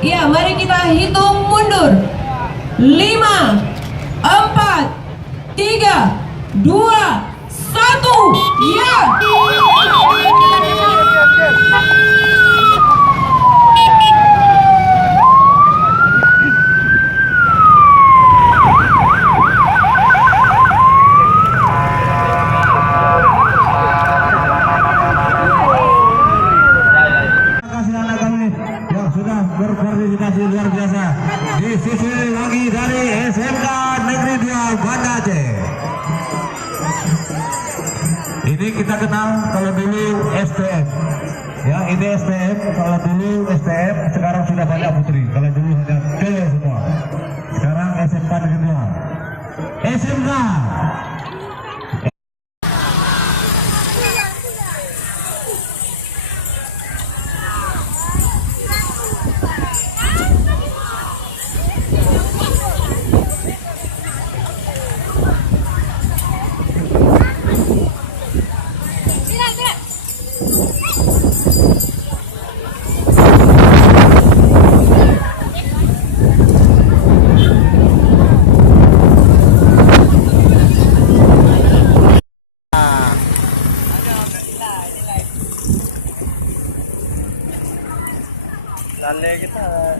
Iya, mari kita hitung mundur. 5, 4, 3, 2, 1. Ya. Berpartisipasi luar biasa di sisi lagi dari SMK Negeri 2 Banda Aceh. Ini kita kenal kalau dulu STM, ya ini STM. Kalau dulu STM, sekarang sudah banyak putri. Kalau dulu hanya cewek semua. Sekarang SMK Negeri 2. SMK. Kita